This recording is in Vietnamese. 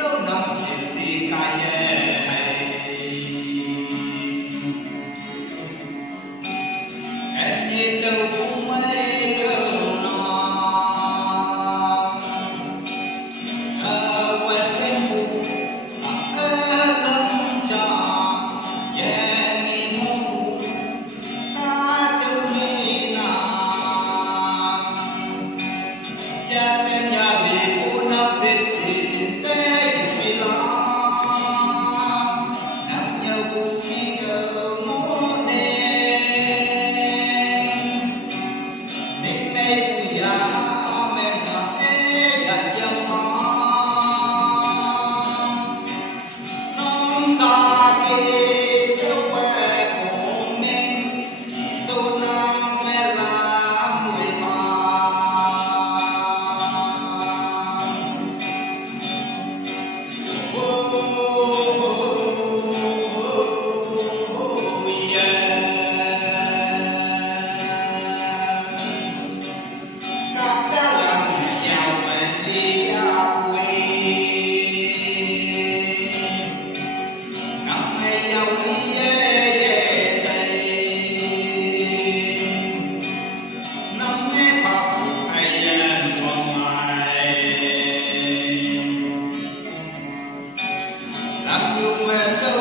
sâu nằm xịp xì cài hay em như đâu cũng mấy đâu nó quay xem buồn lâm trà yeah nghi ngô xa đâu mi na ya sen ya li u na zit zit te mi la nang nhau bu ki gơ mo ne ning nei bu ya me na e ya ya ma nong sa ke te we ko men so na me la mui ma I'm